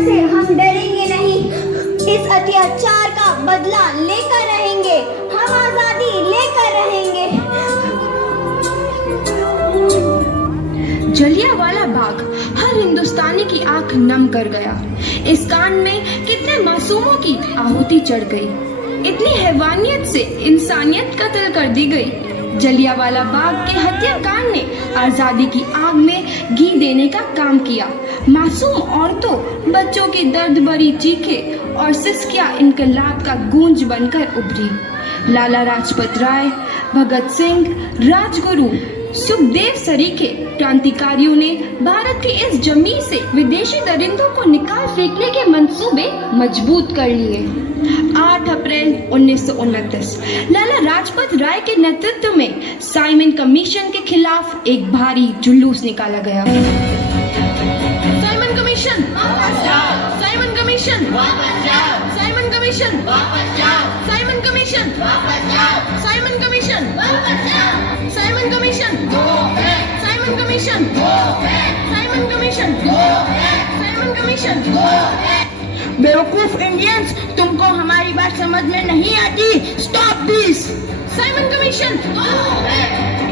से हम डरेंगे नहीं। इस अत्याचार का बदला लेकर रहेंगे, हम आजादी लेकर रहेंगे। जलियांवाला बाग हर हिंदुस्तानी की आंख नम कर गया। इस कांड में कितने मासूमों की आहुति चढ़ गई, इतनी हैवानियत से इंसानियत कत्ल कर दी गई। जलियांवाला बाग के हत्याकांड ने आजादी की आग में घी देने का काम किया। मासूम औरतों, बच्चों की दर्द भरी चीखें और सिसकियां इनकलाब का गूंज बनकर उभरी। लाला लाजपत राय, भगत सिंह, राजगुरु, सुखदेव सरीखे क्रांतिकारियों ने भारत की इस जमीन से विदेशी दरिंदों को निकाल फेंकने के मंसूबे मजबूत कर लिए। 8 अप्रैल 1929 लाला लाजपत राय के नेतृत्व में साइमन कमीशन के खिलाफ एक भारी जुलूस निकाला गया। साइमन कमीशन वापस जाओ, साइमन कमीशन वापस जाओ, साइमन कमीशन वापस जाओ, साइमन कमीशन वापस जाओ, साइमन कमीशन वापस जाओ, Simon commission Simon commission Simon commission Simon commission. बेवकूफ इंडियंस, तुमको हमारी बात समझ में नहीं आती। Stop this. साइमन कमीशन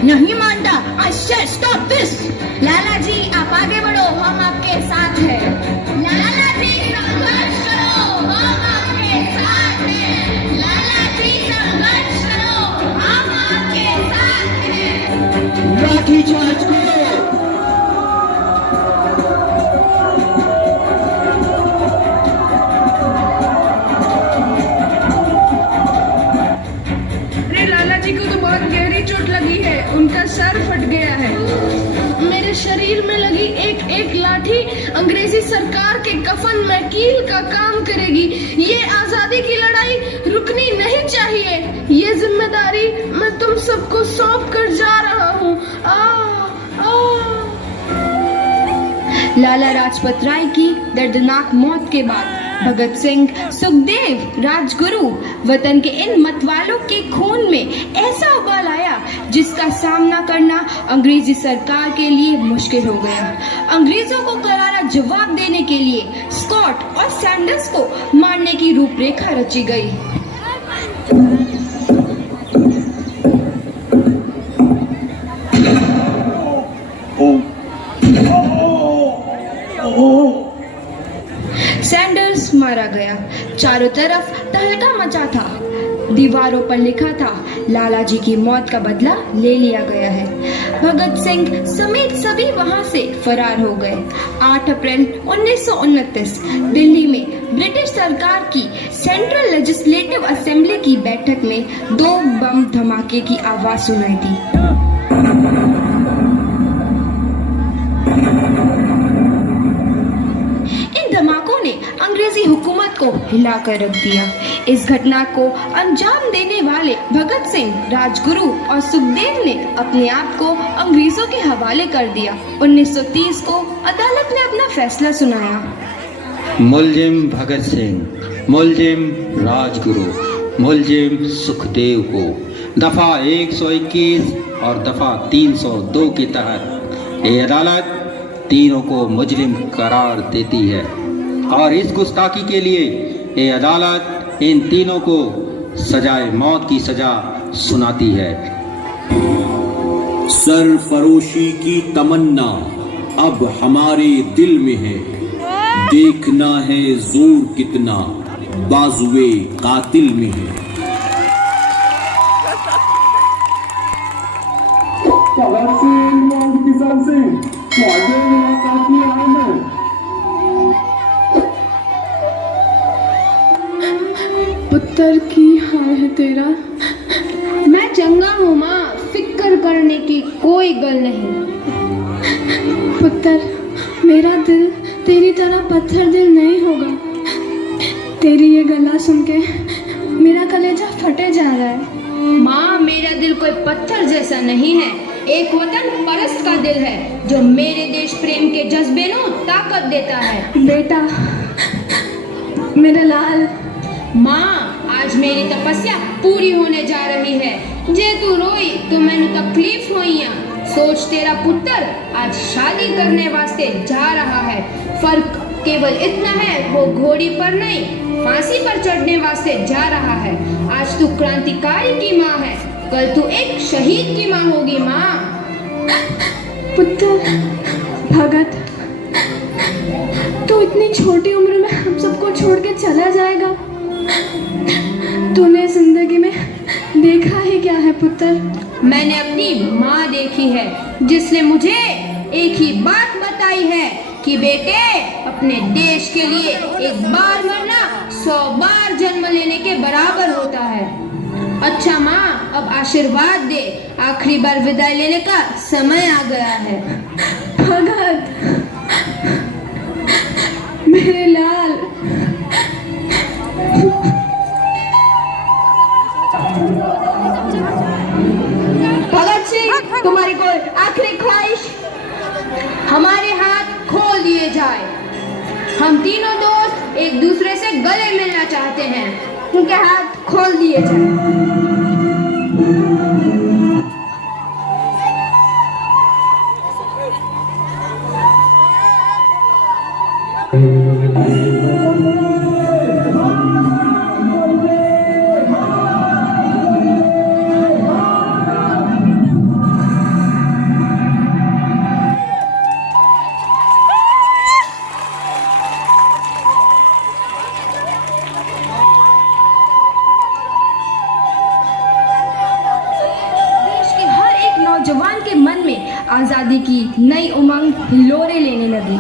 नहीं मानता। आई से स्टॉप दिस। लाला जी आप आगे बढ़ो, हम आपके साथ हैं। लाला जी संघर्ष करो, हम आपके साथ हैं। लाला जी संघर्ष करो, हम आपके साथ हैं। लाठी चार्ज करो। उनका सर फट गया है। मेरे शरीर में लगी एक एक लाठी अंग्रेजी सरकार के कफन में कील का काम करेगी। ये आजादी की लड़ाई रुकनी नहीं चाहिए। ये जिम्मेदारी मैं तुम सबको सौंप कर जा रहा हूँ। लाला लाजपत राय की दर्दनाक मौत के बाद भगत सिंह, सुखदेव, राजगुरु वतन के इन मतवालों के खून में ऐसा उबाल आया जिसका सामना करना अंग्रेजी सरकार के लिए मुश्किल हो गया। अंग्रेजों को करारा जवाब देने के लिए स्कॉट और सैंडर्स को मारने की रूपरेखा रची गई। सैंडर्स मारा गया। चारों तरफ तहलका मचा था। दीवारों पर लिखा था, लाला जी की मौत का बदला ले लिया गया है। भगत सिंह समेत सभी वहां से फरार हो गए। 8 अप्रैल 1929 दिल्ली में ब्रिटिश सरकार की सेंट्रल लेजिस्लेटिव असेंबली की बैठक में 2 बम धमाके की आवाज सुनाई दी। अंग्रेजी हुकूमत को हिलाकर रख दिया। इस घटना को अंजाम देने वाले भगत सिंह, राजगुरु और सुखदेव ने अपने आप को अंग्रेजों के हवाले कर दिया। 1930 को अदालत ने अपना फैसला सुनाया। मुलजिम भगत सिंह, मुलजिम राजगुरु, मुलजिम सुखदेव को दफा 121 और दफा 302 के तहत ये अदालत तीनों को मुजरिम करार देती है और इस गुस्ताखी के लिए ये अदालत इन तीनों को सजाए मौत की सजा सुनाती है। सरफरोशी की तमन्ना अब हमारे दिल में है। देखना है जोर कितना बाजुए कातिल में है। किसान सिंह पुत्र की हाल है तेरा। मैं चंगा हूँ माँ, फिक्र करने की कोई गल नहीं। पुत्र, मेरा दिल तेरी तरह पत्थर दिल नहीं होगा। तेरी ये गला सुन के मेरा कलेजा फटे जा रहा है। माँ, मेरा दिल कोई पत्थर जैसा नहीं है, एक वतन परस्त का दिल है जो मेरे देश प्रेम के जज्बे को ताकत देता है। बेटा, मेरे लाल। माँ, आज मेरी तपस्या पूरी होने जा रही है। जे तू रोई तो मैंने तकलीफ हुई। सोच, तेरा पुत्र आज शादी करने वास्ते जा रहा है। फर्क केवल इतना है, वो घोड़ी पर नहीं फांसी पर चढ़ने वास्ते जा रहा है। आज तू क्रांतिकारी की माँ है, कल तू एक शहीद की माँ होगी माँ। पुत्र भगत, तू इतनी छोटी उम्र में हम सबको छोड़ के चला जाएगा। तूने जिंदगी में देखा ही क्या है पुत्र? मैंने अपनी माँ देखी है, जिसने मुझे एक ही बात बताई है कि बेटे, अपने देश के लिए एक बार मरना 100 बार जन्म लेने के बराबर होता है। अच्छा माँ, अब आशीर्वाद दे, आखिरी बार विदाई लेने का समय आ गया है। भगत, मेरे लाल, भगत सिंह, तुम्हारी कोई आखिरी ख्वाहिश? हमारे हाथ खोल दिए जाए। हम तीनों दोस्त एक दूसरे से गले मिलना चाहते हैं, उनके हाथ खोल दिए जाए। नौजवान के मन में आज़ादी की नई उमंग हिलोरे लेने लगी।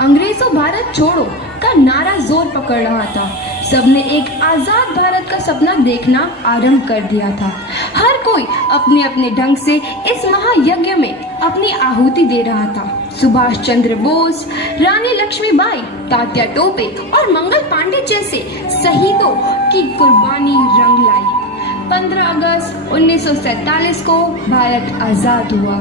अंग्रेजों भारत छोड़ो का नारा जोर पकड़ रहा था। सबने एक आज़ाद भारत का सपना देखना आरंभ कर दिया था। हर कोई अपने अपने ढंग से इस महायज्ञ में अपनी आहुति दे रहा था। सुभाष चंद्र बोस, रानी लक्ष्मीबाई, तात्या टोपे और मंगल पांडे जैसे शहीदों की कुर्बानी रंग लाई। 15 अगस्त 1947 को भारत आज़ाद हुआ।